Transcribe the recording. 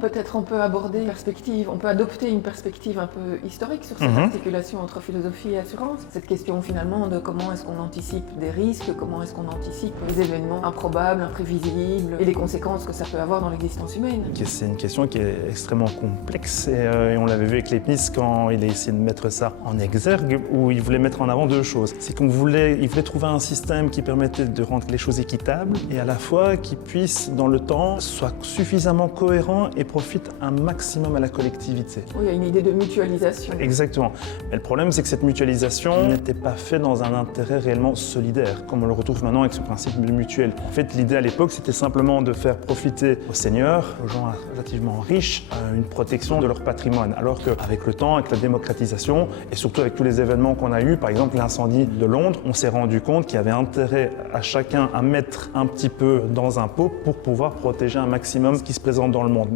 Peut-être on peut aborder une perspective, on peut adopter une perspective un peu historique sur cette articulation entre philosophie et assurance. Cette question finalement de comment est-ce qu'on anticipe des risques, comment est-ce qu'on anticipe les événements improbables, imprévisibles et les conséquences que ça peut avoir dans l'existence humaine. C'est une question qui est extrêmement complexe et on l'avait vu avec Leibniz quand il a essayé de mettre ça en exergue, où il voulait mettre en avant deux choses. C'est qu'il voulait trouver un système qui permettait de rendre les choses équitables et à la fois qui puisse, dans le temps, soit suffisamment cohérent et profite un maximum à la collectivité. Oui, il y a une idée de mutualisation. Exactement. Mais le problème, c'est que cette mutualisation n'était pas faite dans un intérêt réellement solidaire, comme on le retrouve maintenant avec ce principe de mutuelle. En fait, l'idée à l'époque, c'était simplement de faire profiter aux seigneurs, aux gens relativement riches, une protection de leur patrimoine. Alors qu'avec le temps, avec la démocratisation et surtout avec tous les événements qu'on a eus, par exemple l'incendie de Londres, on s'est rendu compte qu'il y avait intérêt à chacun à mettre un petit peu dans un pot pour pouvoir protéger un maximum ce qui se présente dans le monde.